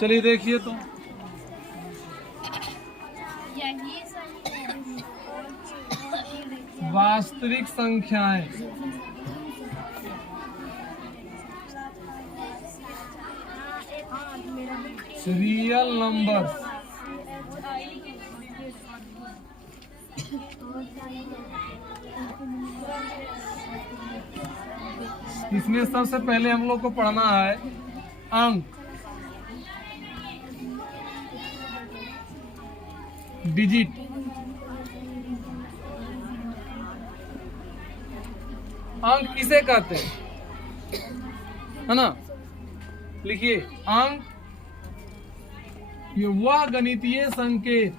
चलिए देखिए तो वास्तविक संख्याएं रियल नंबर्स इसमें सबसे पहले हम लोग को पढ़ना है अंक, डिजिट। अंक किसे कहते हैं, है ना? लिखिए अंक, ये वह गणितीय संकेत,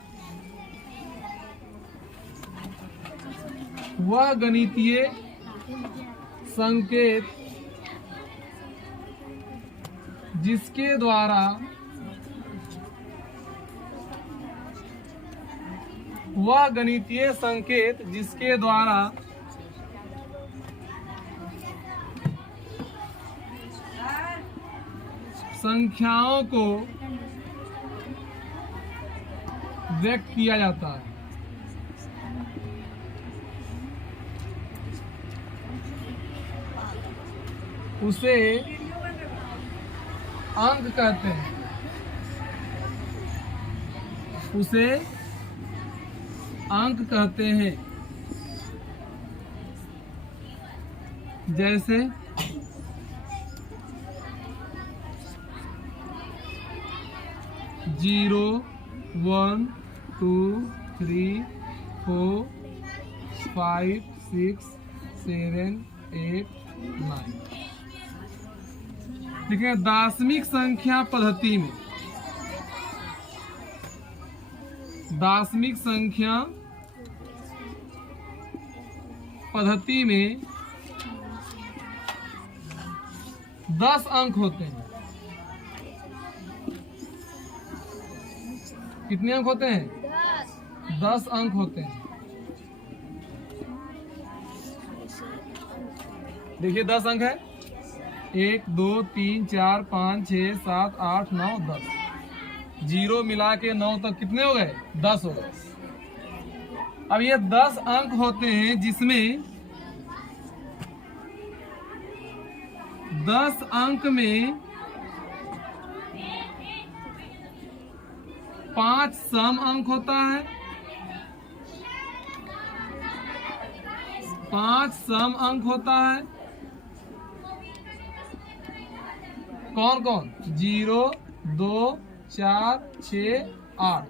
वह गणितीय संकेत जिसके द्वारा वह गणितीय संकेत जिसके द्वारा संख्याओं को व्यक्त किया जाता है, उसे अंक कहते हैं। उसे अंक कहते हैं। जैसे जीरो, 1, 2, 3, 4, 5, 6, 7, 8, 9। देखिए दाशमिक संख्या पद्धति में, दाशमिक संख्या पद्धति में 10 अंक होते हैं। कितने अंक होते हैं? 10 अंक होते हैं। देखिए 10 अंक है, 1, 2, 3, 4, 5, 6, 7, 8, 9, 10। जीरो मिला के 9 तक कितने हो गए? 10 हो गए। अब ये 10 अंक होते हैं जिसमें 10 अंक में 5 सम अंक होता है, 5 सम अंक होता है। कौन कौन? 0, 2, 4, 6, 8।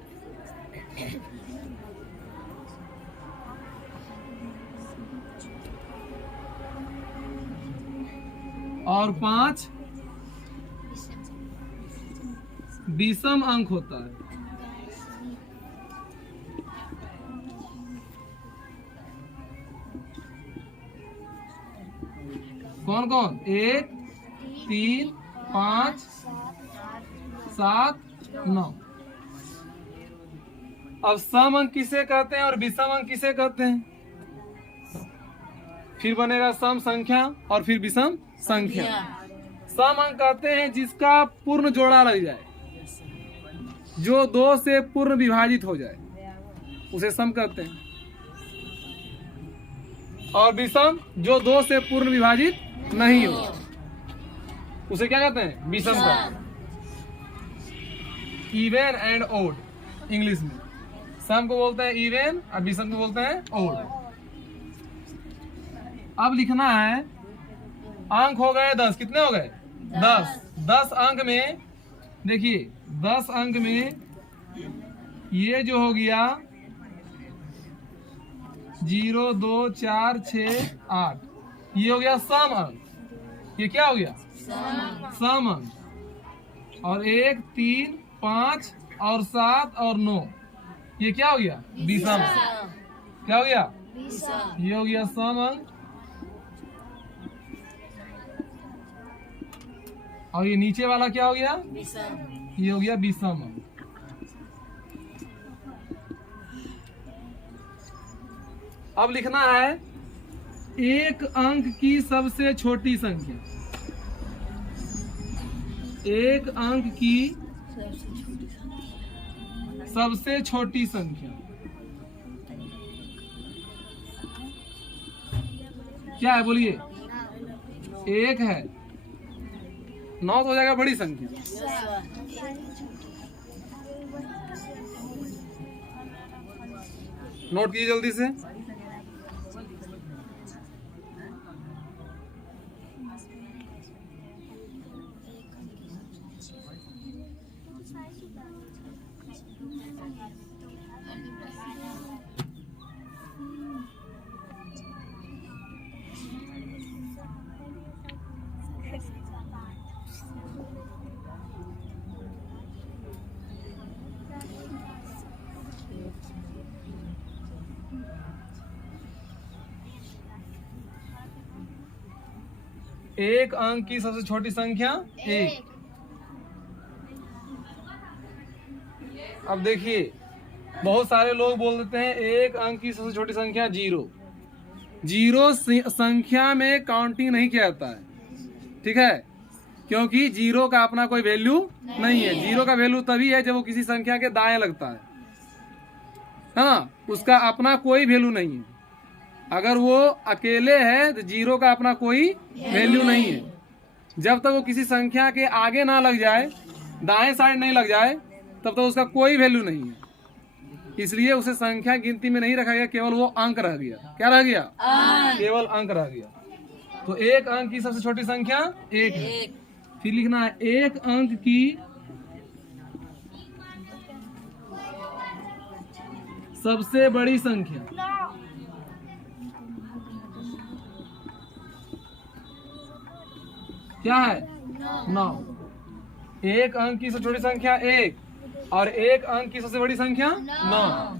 और 5 विषम अंक होता है। कौन कौन? 1, 3, 5, 7, 9। अब सम अंक किसे कहते हैं और विषम अंक किसे कहते हैं? फिर बनेगा सम संख्या और फिर विषम संख्या। सम अंक कहते हैं जिसका पूर्ण जोड़ा लग जाए, जो 2 से पूर्ण विभाजित हो जाए, उसे सम कहते हैं। और विषम जो 2 से पूर्ण विभाजित नहीं हो, उसे क्या कहते हैं? विषम कहते हैं। इवन एंड ओड इंग्लिश में सम को बोलते हैं इवन और विषम को बोलते हैं ओड। अब लिखना है अंक हो गए 10। कितने हो गए? 10। 10 अंक में देखिए 10 अंक में ये जो हो गया 0, 2, 4, 6, 8, ये हो गया सम अंक। ये क्या हो गया? सम अंक। और 1, 3, 5 और 7 और 9, ये क्या हो गया? विषम। क्या हो गया? ये हो गया सम अंक। और ये नीचे वाला क्या हो गया? ये हो गया विषम अंक। अब लिखना है एक अंक की सबसे छोटी संख्या। एक अंक की सबसे छोटी संख्या क्या है बोलिए? 1 है। 9 तो हो जाएगा बड़ी संख्या। नोट कीजिए जल्दी से। एक अंक की सबसे छोटी संख्या 1। अब देखिए, बहुत सारे लोग बोल देते हैं एक अंक की सबसे छोटी संख्या 0। 0 संख्या में काउंटिंग नहीं किया जाता है, ठीक है, क्योंकि 0 का अपना कोई वैल्यू नहीं है। 0 का वैल्यू तभी है जब वो किसी संख्या के दाएं लगता है ना, उसका अपना कोई वैल्यू नहीं है। अगर वो अकेले है तो 0 का अपना कोई वैल्यू नहीं है। जब तक वो किसी संख्या के आगे ना लग जाए, दाएं साइड नहीं लग जाए, तब तक उसका कोई वैल्यू नहीं है। इसलिए उसे संख्या गिनती में नहीं रखा गया, केवल वो अंक रह गया। क्या रह गया? केवल अंक रह गया। तो एक अंक की सबसे छोटी संख्या 1 है। फिर लिखना है एक अंक की सबसे बड़ी संख्या। क्या है? 9। एक अंक की सबसे छोटी संख्या 1 और एक अंक की सबसे बड़ी संख्या 9।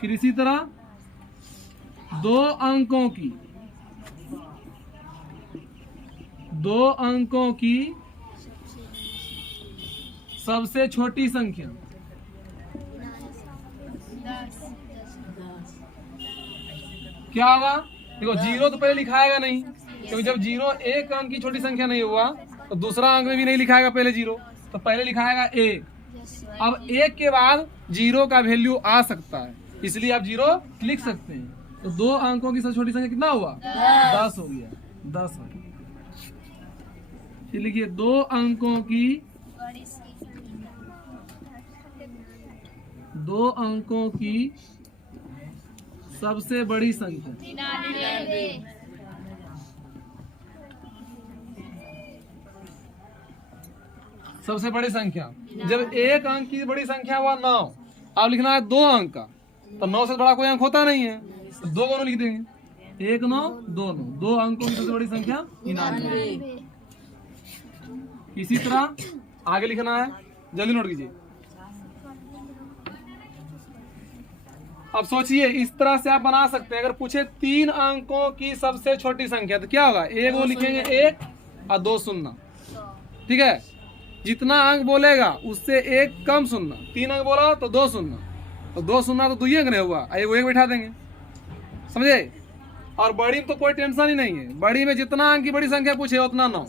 फिर इसी तरह 2 अंकों की सबसे छोटी संख्या। क्या होगा? देखो 0 तो पहले लिखाएगा नहीं, क्योंकि जब 0 एक अंक की छोटी संख्या नहीं हुआ तो दूसरा अंक में भी नहीं लिखाएगा पहले 0, तो पहले लिखाएगा 1। अब 1 के बाद 0 का वैल्यू आ सकता है, इसलिए आप 0 लिख सकते हैं। तो 2 अंकों की सबसे छोटी संख्या कितना हुआ? 10 हो गया। 10 हो गया। फिर लिखिए 2 अंकों की सबसे बड़ी संख्या। सबसे बड़ी संख्या, जब एक अंक की बड़ी संख्या हुआ 9, अब लिखना है 2 अंक का, तो 9 से बड़ा कोई अंक होता नहीं है, तो 2 को लिख देंगे। 1 9 2 9। 2 अंकों की सबसे बड़ी संख्या 99। इसी तरह आगे लिखना है, जल्दी नोट कीजिए। अब सोचिए, इस तरह से आप बना सकते हैं। अगर पूछे 3 अंकों की सबसे छोटी संख्या तो क्या होगा? एक वो लिखेंगे 1 और 2 शून्य, ठीक है। जितना अंक बोलेगा उससे 1 कम शून्य। 3 अंक बोला तो 2 शून्य, तो 2 शून्य तो 2 अंक नहीं हुआ, वो 1 बैठा देंगे, समझे। और बड़ी में तो कोई टेंशन ही नहीं है। बड़ी में जितना अंक की बड़ी संख्या पूछे उतना 9।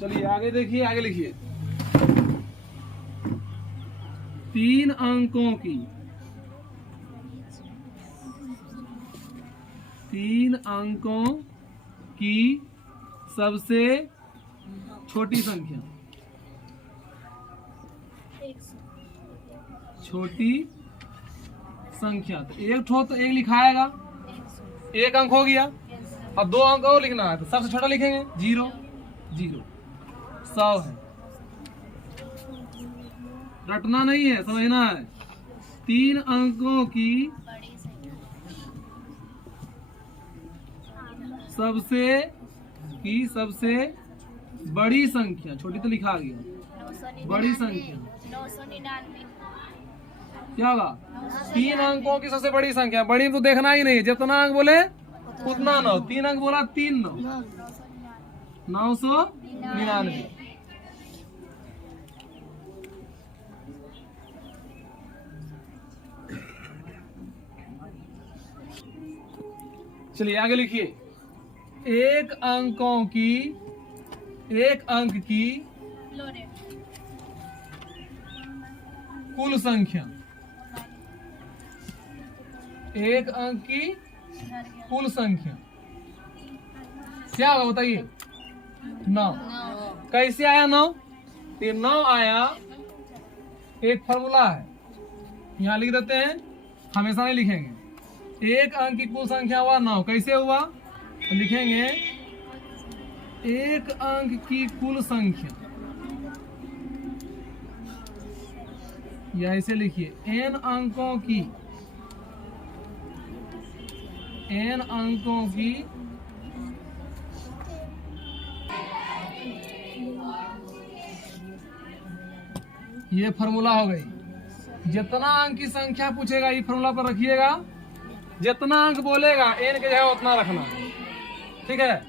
चलिए आगे देखिए, आगे लिखिए। 3 अंकों की सबसे छोटी संख्या। छोटी संख्या तो 1 ठो तो 1 लिखाएगा, 1 अंक हो गया। अब 2 अंक और लिखना है, तो सबसे छोटा लिखेंगे 0 0। 100 है, रटना नहीं है, समझना है। 3 अंकों की सबसे बड़ी संख्या, छोटी तो लिखा गया, बड़ी संख्या 999। क्या होगा? 3 अंकों की सबसे बड़ी संख्या। बड़ी तो देखना ही नहीं, जितना अंक बोले उतना 9। 3 अंक बोला 3 9 999। चलिए आगे लिखिए। एक अंक की कुल संख्या, एक अंक की कुल संख्या क्या होगा बताइए? 9। कैसे आया 9? ये 9 आया, एक फॉर्मूला है, यहाँ लिख देते हैं, हमेशा नहीं लिखेंगे। एक अंक की कुल संख्या हुआ 9। कैसे हुआ? तो लिखेंगे एक अंक की कुल संख्या, या ऐसे लिखिए n अंकों की ये फॉर्मूला हो गई। जितना अंक की संख्या पूछेगा ये फॉर्मूला पर रखिएगा, जितना अंक बोलेगा n के जगह उतना रखना, ठीक है?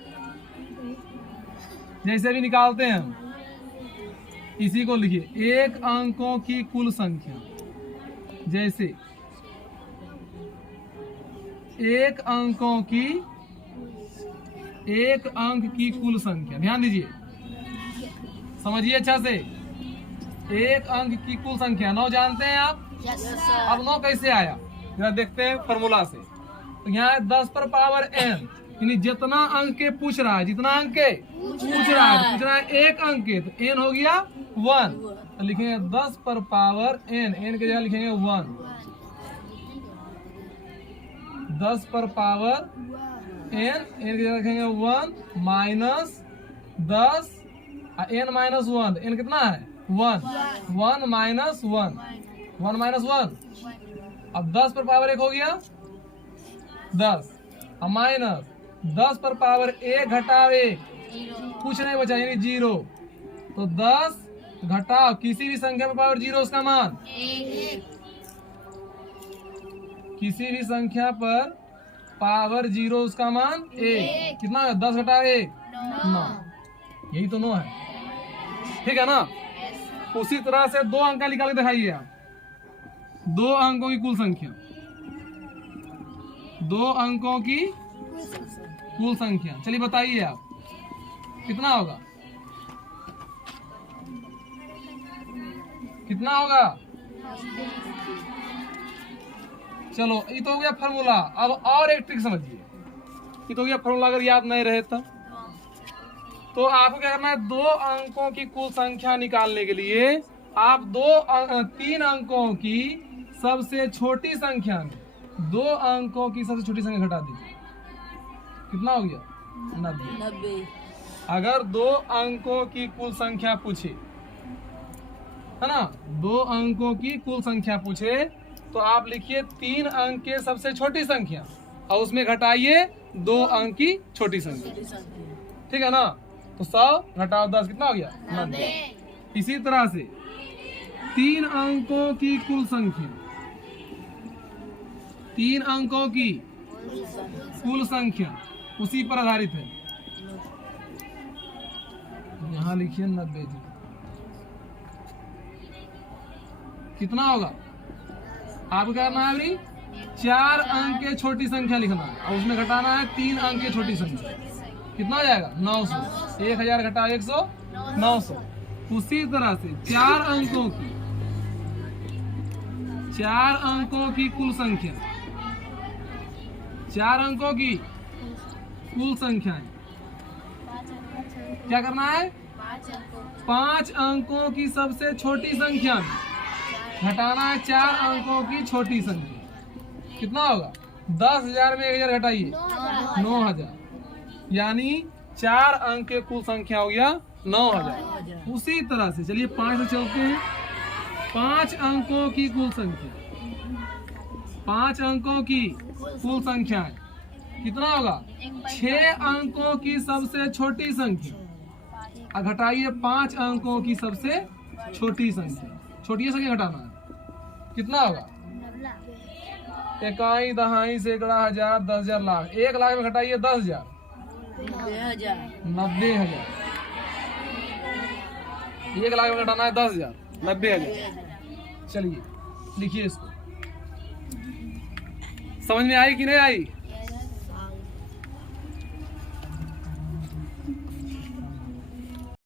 जैसे भी निकालते हैं हम, इसी को लिखिए एक अंकों की कुल संख्या। जैसे एक अंक की कुल संख्या, ध्यान दीजिए, समझिए अच्छा से। एक अंक की कुल संख्या 9 जानते हैं आप? अब 9 कैसे आया जरा देखते हैं फॉर्मूला से। तो यहाँ 10 पर पावर n, यानी जितना अंक के पूछ रहा है, जितना अंक के पूछ रहा है एक अंक के, तो n हो गया 1। तो लिखेंगे 10 पर पावर n, n के जगह लिखेंगे 1। 10 पर पावर n, n के जगह लिखेंगे 1 माइनस 10 n माइनस 1, n कितना है? 1। 1 माइनस 1, 1 माइनस 1। अब 10 पर पावर 1 हो गया 10, अब माइनस 10 पर पावर 1 घटाओ 1, कुछ नहीं बचा यानी 0। तो 10 घटाओ किसी भी संख्या पर पावर 0, उसका मान 1। किसी भी संख्या पर पावर 0 उसका मान 1। कितना है? 10 घटाओ 1 9। यही तो 9 है, ठीक है ना? उसी तरह से 2 अंक निकाल के दिखाइए आप। 2 अंकों की कुल संख्या, 2 अंकों की कुल संख्या, चलिए बताइए आप कितना होगा? कितना होगा? चलो ये तो हो गया फॉर्मूला। अब और एक ट्रिक समझिए। ये तो हो गया फॉर्मूला, अगर याद नहीं रहे तो आपको क्या करना है? 2 अंकों की कुल संख्या निकालने के लिए आप 3 अंकों की सबसे छोटी संख्या में 2 अंकों की सबसे छोटी संख्या घटा दीजिए। कितना हो गया? 90। अगर 2 अंकों की कुल संख्या पूछे, है ना, 2 अंकों की कुल संख्या पूछे, तो आप लिखिए 3 अंक के सबसे छोटी संख्या और उसमें घटाइए 2 अंक की छोटी संख्या, ठीक है ना? तो 100 घटाओ 10 कितना हो गया? 90। इसी तरह से 3 अंकों की कुल संख्या, 3 अंकों की कुल संख्या उसी पर आधारित है। यहाँ लिखिए 90 जी। कितना होगा? आपको क्या करना है अभी? 4 अंक के छोटी संख्या लिखना है और उसमें घटाना है 3 अंक के छोटी संख्या। कितना हो जाएगा? 900। 1000 घटाओ 100, 900। उसी तरह से 4 अंकों की कुल संख्या, 4 अंकों की कुल संख्या क्या करना है? 5 अंकों की सबसे छोटी संख्या में घटाना है 4 अंकों की छोटी संख्या। कितना होगा? 10,000 में 1000 घटाइए 9000, यानी 4 अंक के कुल संख्या हो गया 9000। उसी तरह से चलिए 5 से चलते हैं। 5 अंकों की कुल संख्या, 5 अंकों की कुल संख्या कितना होगा? 6 अंकों की सबसे छोटी संख्या, और घटाइए 5 अंकों की सबसे छोटी संख्या। छोटी संख्या घटाना है, कितना होगा? इकाई, दहाई, सैकड़ा, हजार, 10,000, लाख। 1 लाख में घटाइए 10,000, 90,000। 1 लाख में घटाना है 10,000, 90,000। चलिए लिखिए इसको। समझ में आई कि नहीं आई?